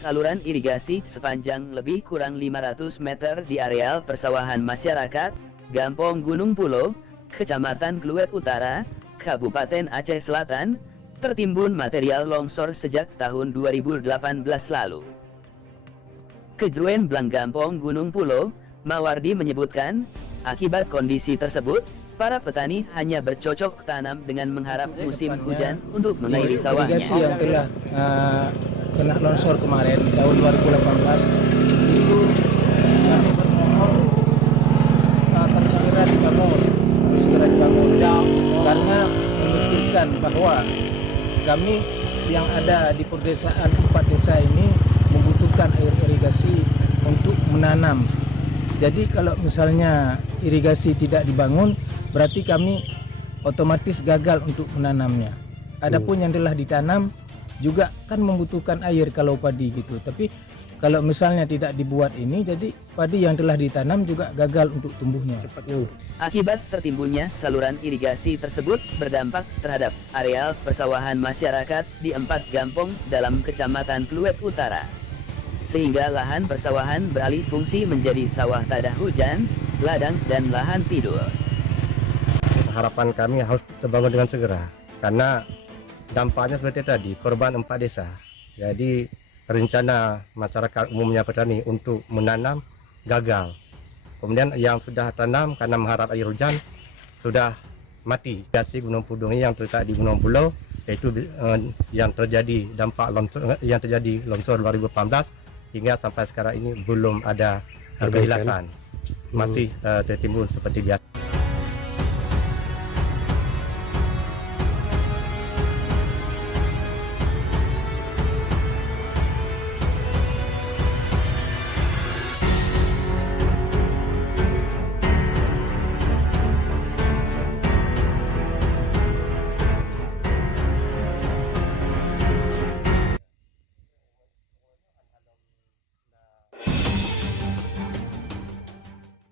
saluran irigasi sepanjang lebih kurang 500 meter di areal persawahan masyarakat, Gampong Gunung Pulo, Kecamatan Kluwet Utara, Kabupaten Aceh Selatan, tertimbun material longsor sejak tahun 2018 lalu. Kejruen Blang Gampong Gunung Pulo, Mawardi menyebutkan, akibat kondisi tersebut, para petani hanya bercocok tanam dengan mengharap musim hujan untuk mengairi sawahnya. Irigasi yang telah kena longsor kemarin tahun 2018 itu kami bermohon akan segera dibangun, karena menunjukkan bahwa kami yang ada di perdesaan 4 desa ini membutuhkan air irigasi untuk menanam. Jadi kalau misalnya irigasi tidak dibangun, berarti kami otomatis gagal untuk menanamnya. Adapun yang telah ditanam juga kan membutuhkan air kalau padi gitu. Tapi kalau misalnya tidak dibuat ini, jadi padi yang telah ditanam juga gagal untuk tumbuhnya. Akibat tertimbunnya saluran irigasi tersebut berdampak terhadap areal persawahan masyarakat di 4 gampong dalam Kecamatan Kluwet Utara. Sehingga lahan persawahan beralih fungsi menjadi sawah tadah hujan, ladang, dan lahan tidur. Harapan kami harus terbangun dengan segera, karena dampaknya seperti tadi, korban 4 desa. Jadi rencana masyarakat umumnya petani untuk menanam gagal. Kemudian yang sudah tanam karena mengharap air hujan sudah mati. Irigasi Gunung Pudong yang terletak di Gunung Pulau, yaitu yang terjadi dampak longsor 2018 hingga sampai sekarang ini belum ada kejelasan, masih tertimbun seperti biasa.